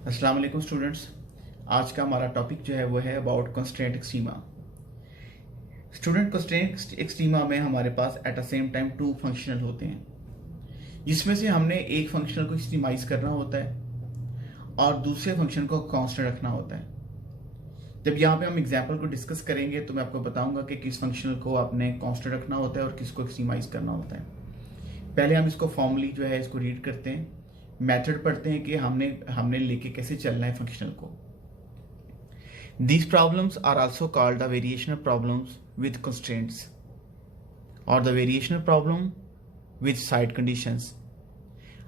अस्सलाम वालेकुम स्टूडेंट्स। आज का हमारा टॉपिक जो है वो है about constraint extrema. Student constraint extrema में हमारे पास at the same time two functional होते हैं, जिसमें से हमने एक फंक्शनल को एक्सट्रीमाइज करना होता है और दूसरे फंक्शन को कांस्टेंट रखना होता है। जब यहाँ पे हम एग्जाम्पल को डिस्कस करेंगे तो मैं आपको बताऊंगा कि किस फंक्शनल को आपने कांस्टेंट रखना होता है और किसको एक्सट्रीमाइज करना होता है। पहले हम इसको फॉर्मली जो है इसको रीड करते हैं, मेथड पढ़ते हैं कि हमने लेके कैसे चलना है फंक्शनल को। These problems are also called the variational problems with constraints or the variational problem with side conditions.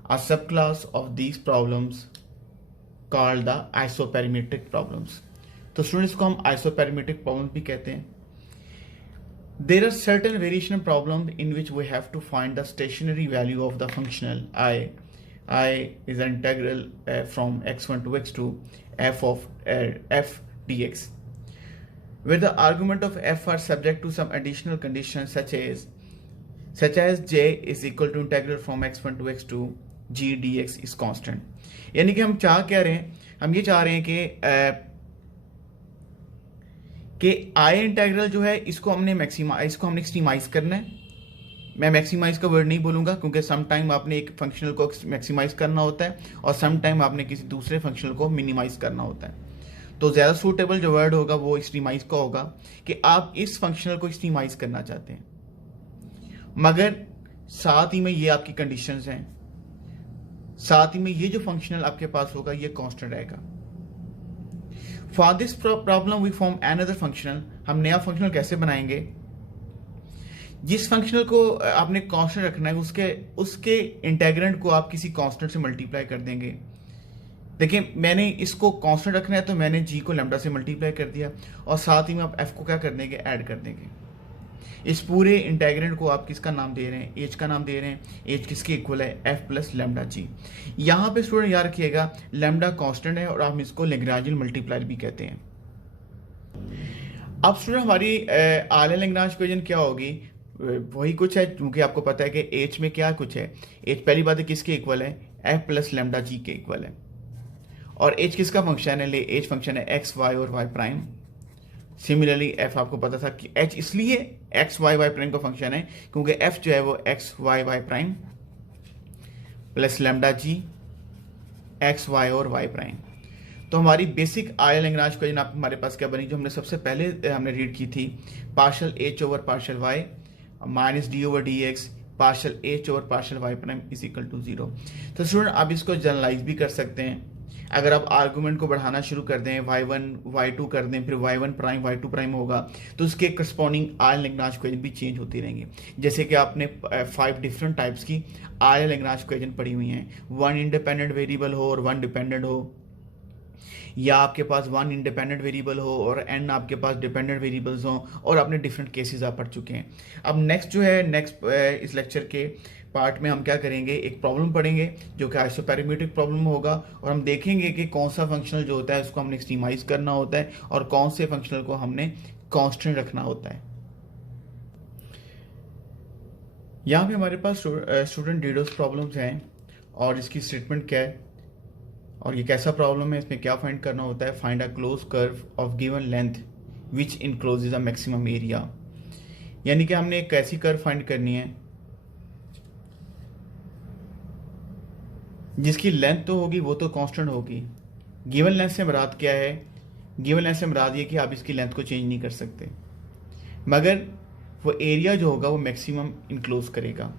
A subclass of these problems called the isoperimetric problems. तो स्टूडेंट्स को हम isoperimetric problems भी कहते हैं। There are certain variational problems in which we have to find the stationary value of the functional I. I is an integral from x1 to x2 f of f dx, where the argument of f are subject to some additional conditions such as j is equal to integral from x1 to x2 g dx is constant। यानी कि हम चाह क्या रहे हैं, हम ये चाह रहे हैं कि i इंटेग्रल जो है इसको हमने एक्सट्रीमाइज करना है। मैं मैक्सिमाइज का वर्ड नहीं बोलूंगा क्योंकि सम टाइम आपने एक फंक्शनल को मैक्सिमाइज करना होता है और सम टाइम आपने किसी दूसरे फंक्शनल को मिनिमाइज करना होता है। तो ज़्यादा सूटेबल जो वर्ड होगा वो एक्सट्रीमाइज का होगा कि आप इस फंक्शनल को एक्सट्रीमाइज करना चाहते हैं, मगर साथ ही में ये आपकी कंडीशंस हैं, साथ ही में ये जो फंक्शनल आपके पास होगा ये कांस्टेंट रहेगा। For this problem we form another functional. हम नया फंक्शनल कैसे बनाएंगे? जिस फंक्शनल को आपने कांस्टेंट रखना है उसके इंटेग्रेंट को आप किसी कांस्टेंट से मल्टीप्लाई कर देंगे। देखिए, मैंने इसको कांस्टेंट रखना है तो मैंने जी को लैम्डा से मल्टीप्लाई कर दिया और साथ ही में आप एफ को क्या कर देंगे, ऐड कर देंगे। इस पूरे इंटेग्रेंट को आप किसका नाम दे रहे हैं, एच का नाम दे रहे हैं। एच किसके इक्वल है, एफ प्लस लैम्डा जी। यहाँ पे स्टूडेंट याद रखिएगा लैम्डा कांस्टेंट है और आप इसको लैग्रांजियन मल्टीप्लायर भी कहते हैं। अब स्टूडेंट हमारी आर्लियन लैग्रांज इक्वेशन क्या होगी, वही कुछ है, क्योंकि आपको पता है कि एच में क्या कुछ है। एच पहली बात है किसके इक्वल है, एफ प्लस लैम्डा जी के इक्वल है। और एच किसका फंक्शन है, ले एच फंक्शन है एक्स वाई और वाई प्राइम। सिमिलरली एफ आपको पता था कि एच इसलिए एक्स वाई वाई प्राइम का फंक्शन है क्योंकि एफ जो है वो X Y Y prime plus lambda G X Y और वाई प्राइम। तो हमारी बेसिक आर्लियन लैग्रांज इक्वेशन आप हमारे पास क्या बनी, जो हमने सबसे पहले हमने रीड की थी, partial h over partial y minus d over d x partial h over partial y prime is equal to 0। तो स्टूडेंट आप इसको जनरलाइज भी कर सकते हैं। अगर आप आर्गुमेंट को बढ़ाना शुरू कर दें, y1 y2 कर दें, फिर y1 प्राइम y2 प्राइम होगा, तो उसके करस्पॉन्डिंग आर्लियन लैग्रांज इक्वेशन भी चेंज होती रहेंगी। जैसे कि आपने 5 डिफरेंट टाइप्स की आर्लियन लैग्रांज इक्वेशन पढ़ी हुई हैं, 1 इंडिपेंडेंट वेरिएबल हो और 1 डिपेंडेंट हो, या आपके पास 1 इंडिपेंडेंट वेरिएबल हो और n आपके पास डिपेंडेंट वेरिएबल्स हो, और आपने डिफरेंट केसेस आप पढ़ चुके हैं। अब नेक्स्ट इस लेक्चर के पार्ट में हम क्या करेंगे, एक प्रॉब्लम पढ़ेंगे जो कि आइसोपैरामीट्रिक प्रॉब्लम होगा, और हम देखेंगे कि कौन सा फंक्शनल जो होता है उसको हमने एक्सट्रीमाइज करना होता है और कौन से फंक्शनल को हमने कांस्टेंट रखना होता है। यहाँ पे हमारे पास स्टूडेंट डीडोस प्रॉब्लम्स हैं और इसकी स्टेटमेंट क्या है और ये कैसा प्रॉब्लम है, इसमें क्या फाइंड करना होता है। Find a close curve of given length which encloses a maximum area. यानी कि हमने एक ऐसी कर्व फाइंड करनी है जिसकी लेंथ तो होगी वो तो कांस्टेंट होगी। गिवन लेंथ से मुराद क्या है, गिवन लेंथ से मुराद ये कि आप इसकी लेंथ को चेंज नहीं कर सकते, मगर वो एरिया जो होगा वो मैक्सिमम इनक्लोज करेगा।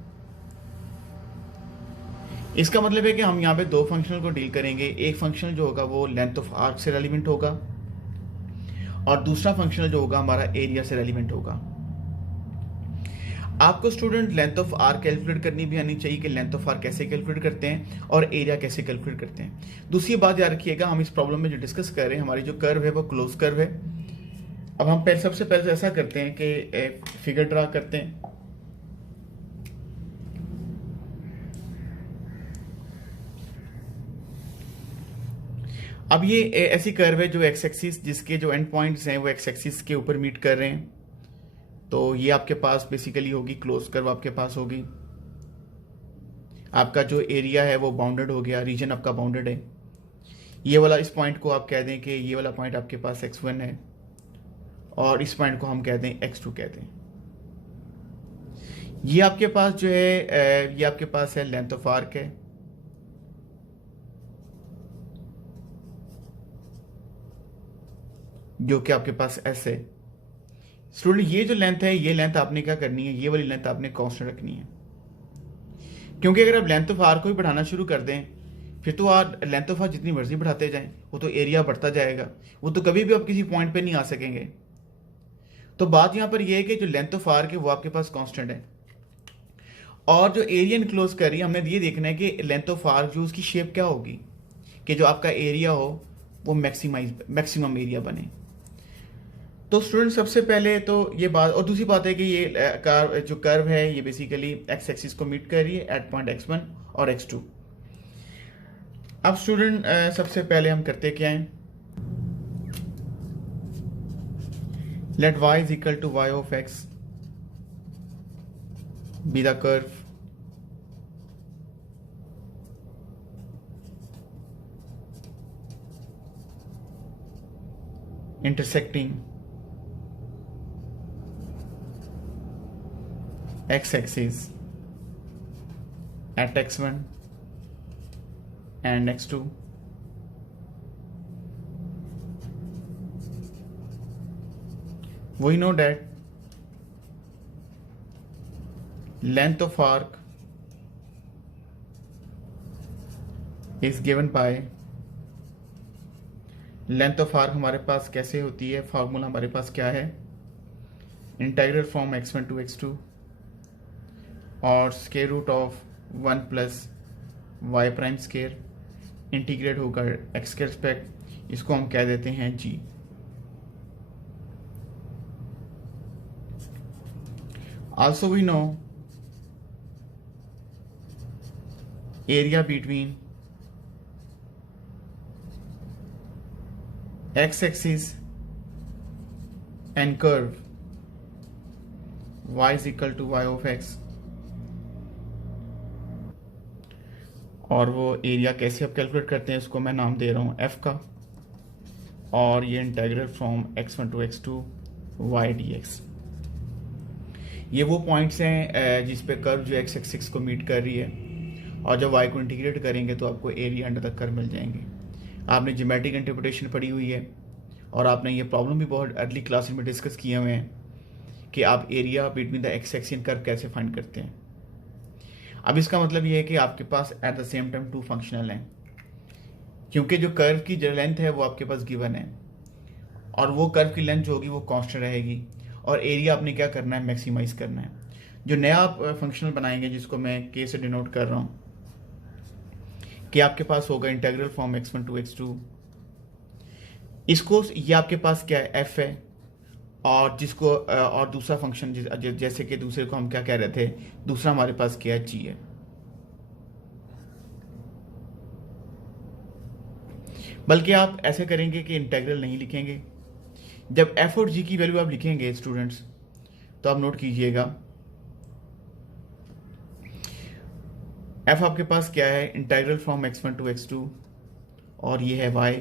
इसका मतलब है कि हम यहाँ पे दो फंक्शनल को डील करेंगे। एक फंक्शनल जो होगा वो लेंथ ऑफ आर्क से रेलिवेंट होगा और दूसरा फंक्शनल जो होगा हमारा एरिया से रेलिवेंट होगा। आपको student length of arc calculate करनी भी आनी चाहिए कि लेंथ ऑफ आर्क कैसे कैलकुलेट करते हैं और एरिया कैसे कैलकुलेट करते हैं। दूसरी बात याद रखिएगा, हम इस प्रॉब्लम में जो डिस्कस कर रहे हैं, हमारी जो कर्व है वो क्लोज कर्व है। अब हम सबसे पहले ऐसा करते हैं कि फिगर ड्रा करते हैं। अब ये ऐसी कर्व है जो एक्स एक्सिस, जिसके जो एंड पॉइंट्स हैं वो एक्स एक्सिस के ऊपर मीट कर रहे हैं। तो ये आपके पास बेसिकली होगी क्लोज कर्व आपके पास होगी। आपका जो एरिया है वो बाउंडेड हो गया, रीजन आपका बाउंडेड है। ये वाला इस पॉइंट को आप कह दें कि ये वाला पॉइंट आपके पास x1 है और इस पॉइंट को हम कह दें x2 कह दें। ये आपके पास जो है ये आपके पास है लेंथ ऑफ आर्क है, जो कि आपके पास s है। स्टूडेंट ये जो लेंथ है, ये लेंथ आपने क्या करनी है, ये वाली लेंथ आपने कांस्टेंट रखनी है, क्योंकि अगर आप लेंथ ऑफ आर्क को भी बढ़ाना शुरू कर दें फिर तो आप लेंथ ऑफ आर्क जितनी मर्जी बढ़ाते जाएं वो तो एरिया बढ़ता जाएगा, वो तो कभी भी आप किसी पॉइंट पे नहीं आ सकेंगे। तो बात यहाँ पर यह है कि जो लेंथ ऑफ आर्क है वो आपके पास कांस्टेंट है, और जो एरिया इनक्लोज कर रही है हमने ये देखना है कि लेंथ ऑफ आर्क जो उसकी शेप क्या होगी कि जो आपका एरिया हो वो मैक्सिमम एरिया बने। तो स्टूडेंट सबसे पहले तो ये बात, और दूसरी बात है कि ये जो कर्व है ये बेसिकली एक्स एक्सिस को मीट कर रही है एट पॉइंट x1 और x2। अब स्टूडेंट सबसे पहले हम करते क्या हैं, let y is equal to y of x be the curve intersecting x-axis at x1 and x2. We know that length of arc is given by length of arc हमारे पास कैसे होती है, फार्मूला हमारे पास क्या है, integral from x1 to x2 और square root of 1 plus Y prime square integrate होकर x के रिस्पेक्ट, इसको हम कह देते हैं g। Also we know area between x-axis and curve y is equal to y of x, और वो एरिया कैसे आप कैलकुलेट करते हैं उसको मैं नाम दे रहा हूँ f का, और ये integral from x1 to x2 y dx। ये वो पॉइंट्स हैं जिस पे कर्व जो x एक्सिस को मीट कर रही है, और जब y को इंटीग्रेट करेंगे तो आपको एरिया अंडर द कर्व मिल जाएंगे। आपने ज्योमेट्रिक इंटरप्रिटेशन पढ़ी हुई है और आपने ये प्रॉब्लम भी बहुत अर्ली क्लास में डिस्कस किए हुए हैं कि आप area between the X axis and curve कैसे फाइंड करते हैं। अब इसका मतलब ये है कि आपके पास at the same time two functional हैं, क्योंकि जो कर्व की जो लेंथ है वो आपके पास गिवन है, और वो कर्व की लेंथ जो होगी वो कांस्टेंट रहेगी, और एरिया आपने क्या करना है, मैक्सिमाइज करना है। जो नया आप फंक्शनल बनाएंगे जिसको मैं के से डिनोट कर रहा हूँ कि आपके पास होगा integral from x1 to x2, इसको ये आपके पास क्या है, f है, और जिसको और दूसरा फंक्शन जैसे कि दूसरे को हम क्या कह रहे थे, दूसरा हमारे पास क्या है, g है। बल्कि आप ऐसे करेंगे कि इंटीग्रल नहीं लिखेंगे, जब f और g की वैल्यू आप लिखेंगे स्टूडेंट्स तो आप नोट कीजिएगा f आपके पास क्या है, integral from x1 to x2, और ये है y,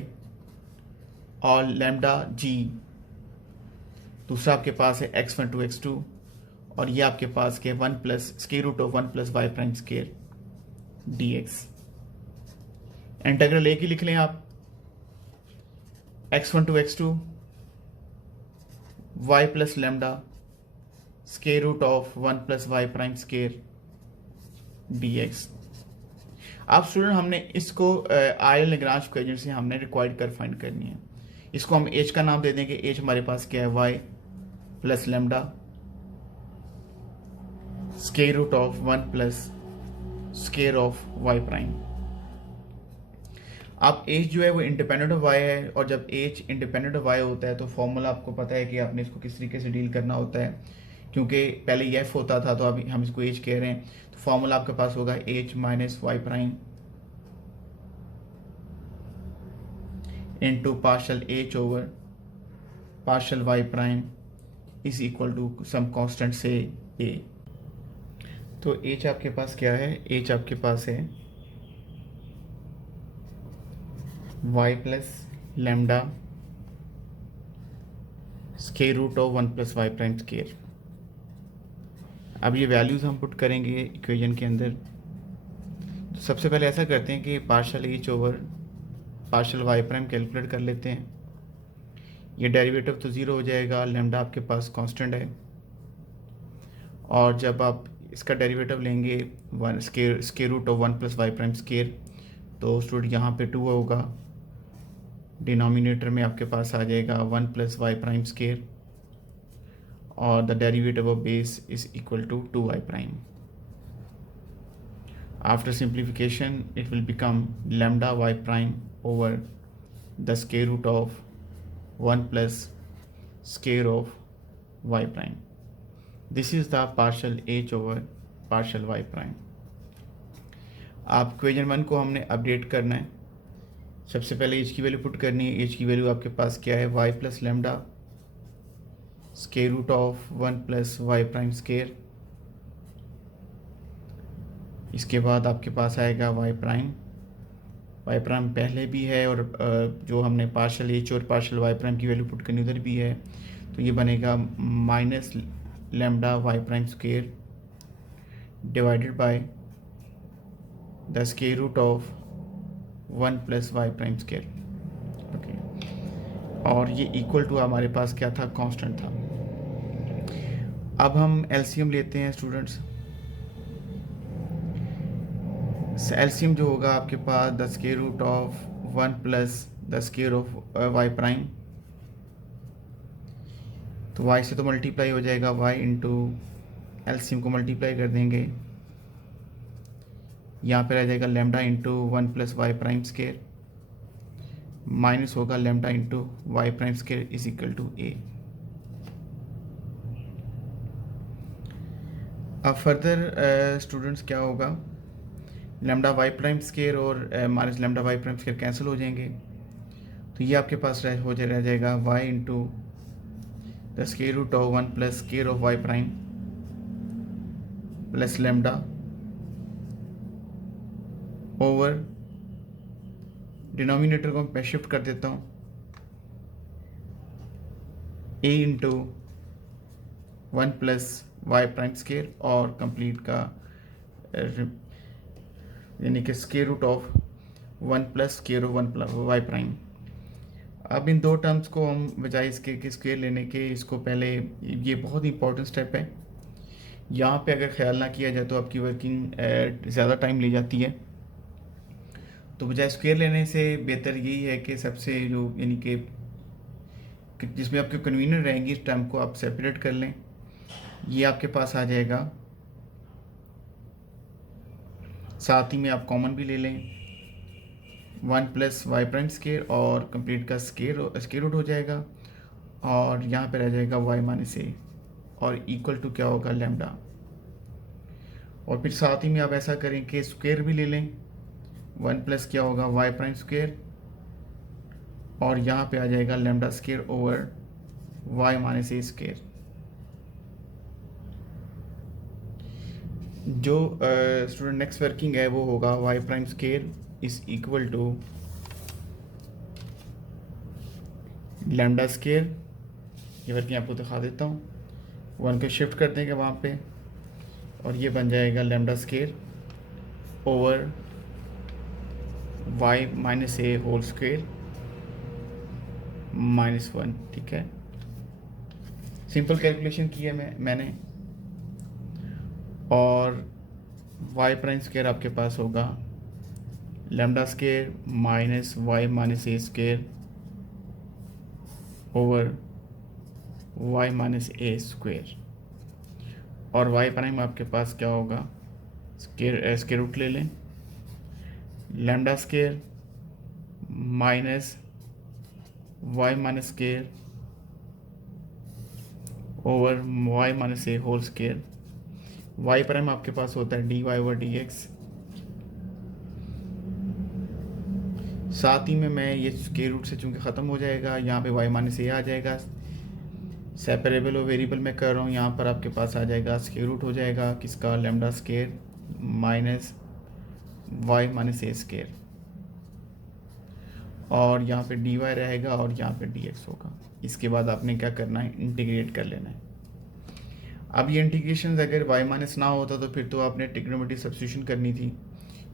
और लैम्डा g दूसरा आपके पास है x1 टू x2, और ये आपके पास क्या है 1 plus square root of 1 plus Y prime square dx। Integral एक ही लिख लें आप, x1 to x2 y plus lambda square root of 1 plus Y prime square dx। अब स्टूडेंट हमने इसको आयल लेग्रांज इक्वेशन से हमने रिक्वायर्ड कर्व फाइंड करनी है। इसको हम h का नाम दे देंगे, h हमारे पास क्या है, y plus lambda square root of 1 plus square of y prime. अब h जो है वो इंडिपेंडेंट ऑफ y है, और जब h इंडिपेंडेंट ऑफ y होता है तो फॉर्मूला आपको पता है कि आपने इसको किस तरीके से डील करना होता है, क्योंकि पहले ये f होता था तो अभी हम इसको h कह रहे हैं, तो फॉर्मूला आपके पास होगा h minus y prime into partial h over partial y prime is equal to some constant से a। तो h आपके पास क्या है, h आपके पास है y plus lambda square root of 1 plus Y prime square. अब ये वैल्यूज़ हम पुट करेंगे इक्वेशन के अंदर। तो सबसे पहले ऐसा करते हैं कि partial h over partial y prime calculate कर लेते हैं। ये डेरिवेटिव तो ज़ीरो हो जाएगा, लेमडा आपके पास कांस्टेंट है, और जब आप इसका डेरिवेटिव लेंगे one square root of 1 plus Y prime square, तो स्टूडेंट यहाँ पे 2 होगा, डिनोमिनेटर में आपके पास आ जाएगा 1 प्लस वाई प्राइम स्क्वायर, और the derivative of base is equal to 2y prime. After simplification, it will become lambda y prime over the square root of 1 plus square of y prime. This is the partial h over partial y prime. आप equation 1 को हमने update करना है। सबसे पहले h की value put करनी है। h की वैल्यू आपके पास क्या है, y plus lambda square root of 1 plus Y prime square. इसके बाद आपके पास आएगा वाई प्राइम पहले भी है, और जो हमने पार्शल एच और पार्शल वाई प्राइम की वैल्यू पुट करनी उधर भी है, तो ये बनेगा minus lambda Y prime square divided by the square root of 1 plus Y prime square. Okay, और ये इक्वल टू हमारे पास क्या था, कांस्टेंट था। अब हम एलसीएम लेते हैं स्टूडेंट्स। एलसीएम जो होगा आपके पास the square root of 1 plus the square of Y prime, तो y से तो मल्टीप्लाई हो जाएगा, y इंटू एलसीएम को मल्टीप्लाई कर देंगे, यहाँ पे रह जाएगा lambda into 1 plus Y prime square, minus होगा lambda into Y prime square is equal to a। अब फर्दर स्टूडेंट्स क्या होगा, लेमडा वाई प्राइम स्क्वायर और minus lambda Y prime square cancel हो जाएंगे, तो ये आपके पास रह जाएगा y into the square root of 1 plus square of Y prime plus lambda over, denominator को मैं शिफ्ट कर देता हूँ, a into 1 plus Y prime square और कंप्लीट का यानी कि square root of 1 plus square of 1 plus Y prime. अब इन दो टर्म्स को हम बजाय इसके कि स्क्वायर लेने के, इसको पहले, ये बहुत इंपॉर्टेंट स्टेप है, यहाँ पे अगर ख्याल ना किया जाए तो आपकी वर्किंग ज़्यादा टाइम ले जाती है। तो बजाय स्क्वायर लेने से बेहतर यही है कि सबसे जो यानी कि जिसमें आपके कन्वीनियंट रहेंगी इस टर्म को आप सेपरेट कर लें। ये आपके पास आ जाएगा, साथ ही में आप कॉमन भी ले लें 1 प्लस वाई प्राइम स्क्वायर, और कंप्लीट का स्क्वायर रूट हो जाएगा, और यहाँ पे रह जाएगा y माइनस ए, और इक्वल टू क्या होगा, लेमडा। और फिर साथ ही में आप ऐसा करें कि स्क्वायर भी ले लें, 1 प्लस क्या होगा वाई प्राइम स्क्वायर, और यहाँ पे आ जाएगा lambda square over y minus A square. जो स्टूडेंट नेक्स्ट वर्किंग है वो होगा Y prime square is equal to lambda square. ये वर्किंग आपको दिखा देता हूँ, 1 को शिफ्ट कर देंगे वहाँ पे, और ये बन जाएगा lambda square over Y minus ए होल स्क्वायर -1। ठीक है, सिंपल कैलकुलेशन की है मैंने, और y प्राइम स्क्वायर आपके पास होगा lambda square minus Y minus A square over y minus A square, और y प्राइम आपके पास क्या होगा, स्क्वायर रूट ले लें, lambda square minus Y minus square over y minus ए होल स्क्वायर। y प्राइम आपके पास होता है dy ओवर dx। साथ ही में मैं ये स्क्वायर रूट से चूंकि ख़त्म हो जाएगा, यहाँ पे y माइनस ए आ जाएगा, सेपरेबल और वेरिएबल में कर रहा हूँ, यहाँ पर आपके पास आ जाएगा स्क्वायर रूट हो जाएगा किसका, lambda square minus Y minus A square, और यहाँ पे dy रहेगा और यहाँ पे dx होगा। इसके बाद आपने क्या करना है, इंटीग्रेट कर लेना है। अब ये इंटीग्रेशन अगर y माइनस ना होता तो फिर तो आपने ट्रिग्नोमेट्री सब्स्टिट्यूशन करनी थी।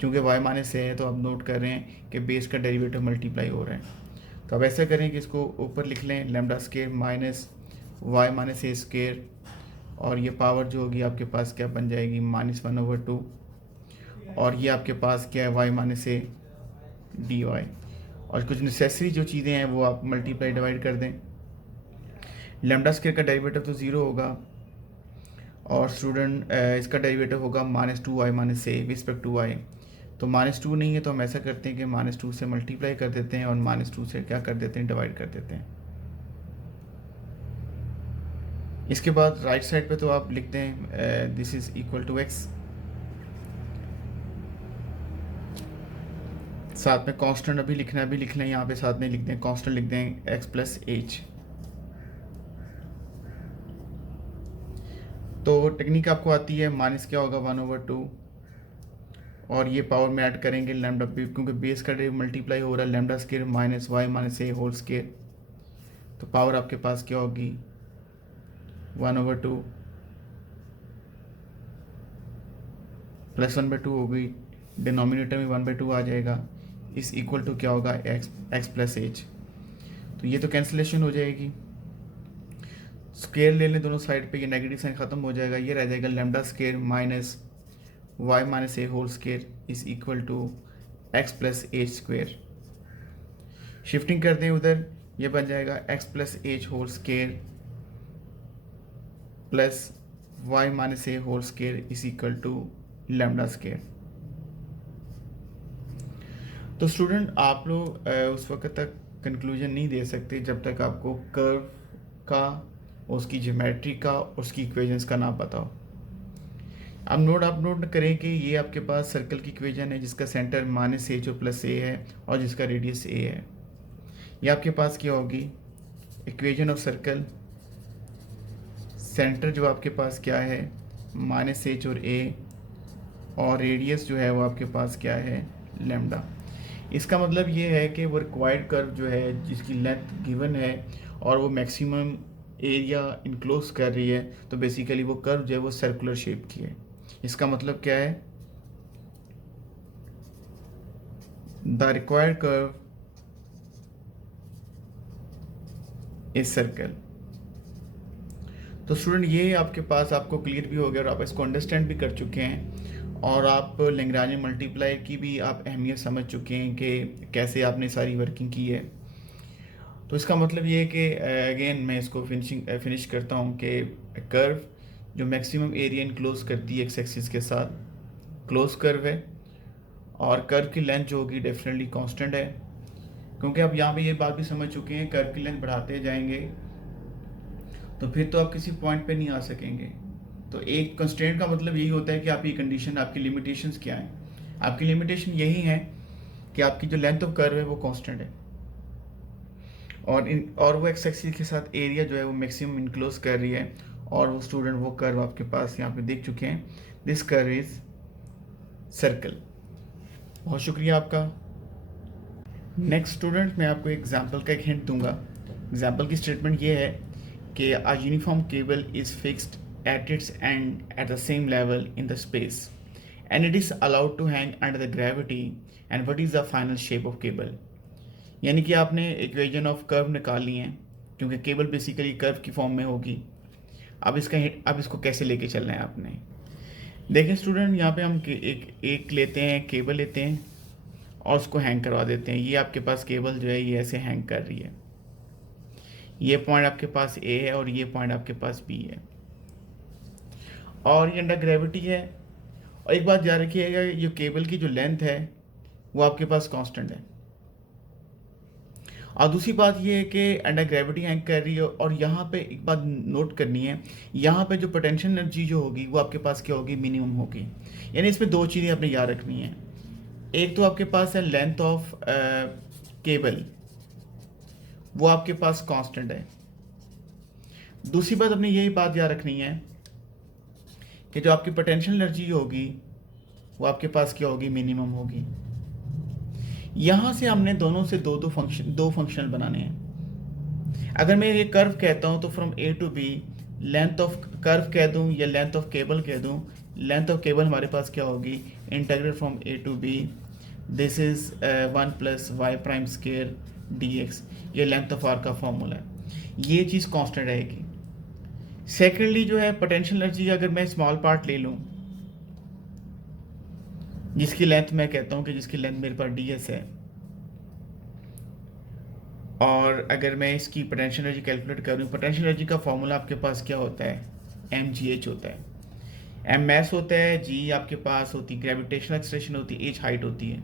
क्योंकि y माइनस है तो आप नोट कर रहे हैं कि बेस का डेरिवेटिव मल्टीप्लाई हो रहा है। तो अब ऐसा करें कि इसको ऊपर लिख लें, lambda square minus y minus A square, और ये पावर जो होगी आपके पास क्या बन जाएगी, -1/2, और ये आपके पास क्या है, y माइनस ए dy। और कुछ नेसेसरी जो चीज़ें हैं वो आप मल्टीप्लाई डिवाइड कर दें। लैम्डा स्केयर का डेरिवेटिव तो 0 होगा, और स्टूडेंट इसका डेरिवेटिव होगा -2y minus a respect to y। तो -2 नहीं है तो हम ऐसा करते हैं कि -2 से मल्टीप्लाई कर देते हैं और -2 से क्या कर देते हैं, डिवाइड कर देते हैं। इसके बाद राइट साइड पे तो आप लिखते हैं this is equal to x, साथ में कांस्टेंट अभी लिखना है, अभी लिख लें यहाँ पे, साथ में लिखते हैं कांस्टेंट, लिख दें x प्लस एच। तो टेक्निक आपको आती है, माइनस क्या होगा 1/2, और ये पावर में ऐड करेंगे लैम्डा, क्योंकि बेस का डेरिवेटिव मल्टीप्लाई हो रहा है, lambda square minus y minus ए होल स्केयर। तो पावर आपके पास क्या होगी, 1/2 प्लस 1/2 होगी, डिनोमिनेटर में 1/2 आ जाएगा, इस इक्वल टू क्या होगा, x प्लस एच। तो ये तो कैंसिलेशन हो जाएगी, स्केयर ले लें दोनों साइड पे, ये नेगेटिव साइन खत्म हो जाएगा, ये रह जाएगा lambda square minus y minus A whole square is equal to x plus h square. Shifting कर दें उधर, ये बन जाएगा x plus h whole square plus y minus A whole square is equal to lambda square. तो student आप लोग उस वक्त तक कंक्लूजन नहीं दे सकते जब तक आपको कर्व का, उसकी ज्योमेट्री का, उसकी इक्वेशंस का ना पता हो। अब आप नोट करें कि ये आपके पास सर्कल की इक्वेशन है जिसका सेंटर -h और प्लस a है और जिसका रेडियस a है। ये आपके पास क्या होगी, इक्वेशन ऑफ सर्कल, सेंटर जो आपके पास क्या है -h और a, और रेडियस जो है वो आपके पास क्या है, लैम्डा। इसका मतलब ये है कि वो रिक्वायर्ड कर्व जो है जिसकी लेंथ गिवन है और वो मैक्सिमम एरिया इनक्लोज कर रही है, तो बेसिकली वो कर्व जो है वो सर्कुलर शेप की है। इसका मतलब क्या है, the required curve is circle. तो स्टूडेंट ये आपके पास आपको क्लियर भी हो गया और आप इसको अंडरस्टैंड भी कर चुके हैं, और आप लैग्रांज मल्टीप्लायर की भी आप अहमियत समझ चुके हैं कि कैसे आपने सारी वर्किंग की है। तो इसका मतलब ये है कि अगेन मैं इसको फिनिश करता हूँ कि कर्व जो मैक्सिमम एरिया इनक्लोज करती है एक्स एक्सिस के साथ, क्लोज कर्व है, और कर्व की लेंथ जो होगी डेफिनेटली कांस्टेंट है, क्योंकि आप यहाँ पे ये बात भी समझ चुके हैं कर्व की लेंथ बढ़ाते जाएंगे तो फिर तो आप किसी पॉइंट पे नहीं आ सकेंगे। तो एक कंस्ट्रेंट का मतलब यही होता है कि आपकी कंडीशन, आपकी लिमिटेशंस क्या हैं। आपकी लिमिटेशन यही है कि आपकी जो लेंथ ऑफ कर्व है वो कांस्टेंट है, और वो एक्स एक्सिस के साथ एरिया जो है वो मैक्सिमम इनक्लोज कर रही है, और वो स्टूडेंट वो कर्व आपके पास यहाँ पे देख चुके हैं, दिस कर्व इज सर्कल। बहुत शुक्रिया आपका। नेक्स्ट स्टूडेंट मैं आपको एग्जाम्पल का एक हिंट दूंगा। एग्जाम्पल की स्टेटमेंट ये है कि a uniform cable is fixed at its end at the same level in the space and it is allowed to hang under the gravity and what is the final shape of cable. यानी कि आपने equation of curve निकाल ली है, क्योंकि cable basically curve की form में होगी। अब इसको कैसे लेके चलना है आपने, देखें स्टूडेंट, यहाँ पे हम एक लेते हैं, केबल लेते हैं और उसको हैंग करवा देते हैं। ये आपके पास केबल जो है ये ऐसे हैंग कर रही है, ये पॉइंट आपके पास ए है और ये पॉइंट आपके पास बी है, और ये अंडर ग्रेविटी है। और एक बात याद रखिएगा, ये केबल की जो लेंथ है वो आपके पास कांस्टेंट है। और दूसरी बात ये है कि अंडर ग्रेविटी हैंग कर रही है, और यहाँ पे एक बात नोट करनी है, यहाँ पे जो पोटेंशियल एनर्जी जो होगी वो आपके पास क्या होगी, मिनिमम होगी। यानी इसमें दो चीज़ें आपने याद रखनी है, एक तो आपके पास है लेंथ ऑफ केबल, वो आपके पास कांस्टेंट है। दूसरी बात अपनी यही बात याद रखनी है कि जो आपकी पोटेंशियल एनर्जी होगी वो आपके पास क्या होगी, मिनिमम होगी। यहाँ से हमने दोनों से दो फंक्शनल बनाने हैं। अगर मैं ये कर्व कहता हूँ तो from a to b, length of curve कह दूँ या लेंथ ऑफ केबल कह दूँ, लेंथ ऑफ केबल हमारे पास क्या होगी, integral from a to b, this is 1 plus Y prime square d x. ये लेंथ ऑफ आर का फॉर्मूला है, ये चीज़ कांस्टेंट रहेगी। सेकेंडली जो है पोटेंशियल एनर्जी का अगर मैं स्मॉल पार्ट ले लूँ, जिसकी लेंथ मैं कहता हूँ कि जिसकी लेंथ मेरे पास डी एस है, और अगर मैं इसकी पोटेंशियल एनर्जी कैलकुलेट करूँ, पोटेंशियल एनर्जी का फॉर्मूला आपके पास क्या होता है, एम जी एच होता है। एम मैस होता है, जी आपके पास होती है ग्रेविटेशनल एक्सलेरेशन होती है, एच हाइट होती है।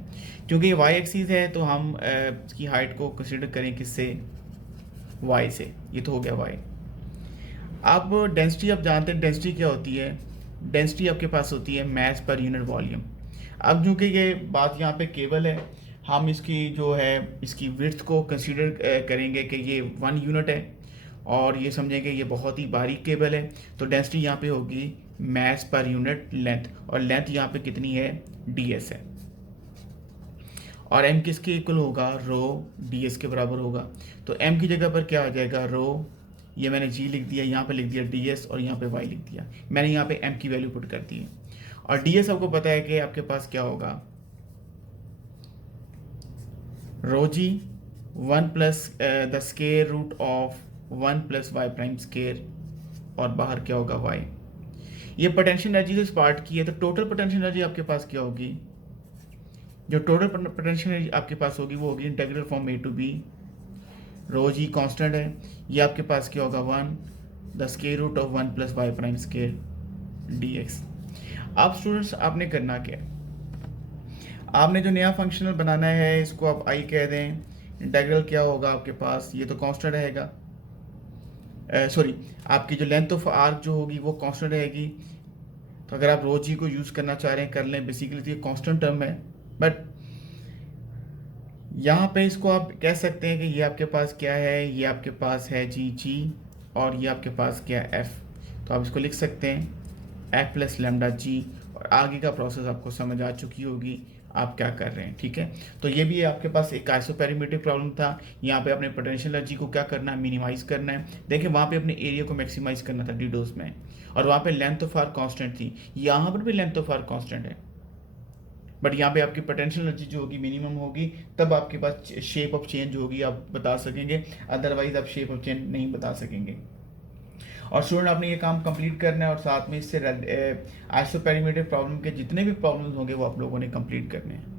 क्योंकि ये वाई एक्सिस है तो हम इसकी हाइट को कंसिडर करें किससे, वाई से। ये तो हो गया वाई। अब डेंसिटी आप जानते हैं डेंसिटी क्या होती है, डेंसिटी आपके पास होती है मैस पर यूनिट वॉल्यूम। अब चूँकि ये बात यहाँ पे केबल है, हम इसकी जो है इसकी विड्थ को कंसीडर करेंगे कि ये 1 यूनिट है, और ये समझेंगे ये बहुत ही बारीक केबल है, तो डेंसिटी यहाँ पे होगी मैस पर यूनिट लेंथ, और लेंथ यहाँ पे कितनी है, डी एस है। और एम किसके इक्वल होगा, रो डी एस के बराबर होगा। तो एम की जगह पर क्या आ जाएगा, रो, ये मैंने जी लिख दिया, यहाँ पे लिख दिया डी एस, और यहाँ पे वाई लिख दिया। मैंने यहाँ पे एम की वैल्यू पुट कर दी है। और डी एस आपको पता है कि आपके पास क्या होगा, rho g 1 plus the square root of 1 plus Y prime square, और बाहर क्या होगा वाई। ये पोटेंशियल एनर्जी इस पार्ट की है, तो टोटल पोटेंशियल एनर्जी आपके पास क्या होगी, जो टोटल पोटेंशियल एनर्जी आपके पास होगी वो होगी integral from a to b, rho g constant है, ये आपके पास क्या होगा 1 the square root of 1 plus Y prime square d x. अब स्टूडेंट्स आपने करना क्या है, आपने जो नया फंक्शनल बनाना है इसको आप आई कह दें, इंटीग्रल क्या होगा आपके पास, ये तो कांस्टेंट रहेगा, सॉरी आपकी जो लेंथ ऑफ आर्क जो होगी वो कांस्टेंट रहेगी। तो अगर आप रो जी को यूज़ करना चाह रहे हैं कर लें, बेसिकली तो ये कांस्टेंट टर्म है, बट यहाँ पे इसको आप कह सकते हैं कि ये आपके पास क्या है, ये आपके पास है जी जी, और ये आपके पास क्या है एफ। तो आप इसको लिख सकते हैं एफ प्लस लेमडा जी, और आगे का प्रोसेस आपको समझ आ चुकी होगी आप क्या कर रहे हैं, ठीक है। तो ये भी आपके पास एक आइसोपेरिमेट्रिक प्रॉब्लम था, यहाँ पे अपने पोटेंशियल एनर्जी को क्या करना है, मिनिमाइज करना है। देखिए वहाँ पे अपने एरिया को मैक्सिमाइज करना था डी डोज में, और वहाँ पे लेंथ ऑफ आर कांस्टेंट थी, यहाँ पर भी लेंथ ऑफ आर कांस्टेंट है, बट यहाँ पे आपकी पोटेंशियल एनर्जी जो होगी मिनिमम होगी, तब आपके पास शेप ऑफ चेंज होगी आप बता सकेंगे, अदरवाइज आप शेप ऑफ चेंज नहीं बता सकेंगे। और स्टूडेंट आपने ये काम कंप्लीट करना है, और साथ में इससे आइसोपेरिमेट्रिक प्रॉब्लम के जितने भी प्रॉब्लम्स होंगे वो आप लोगों ने कंप्लीट करने हैं।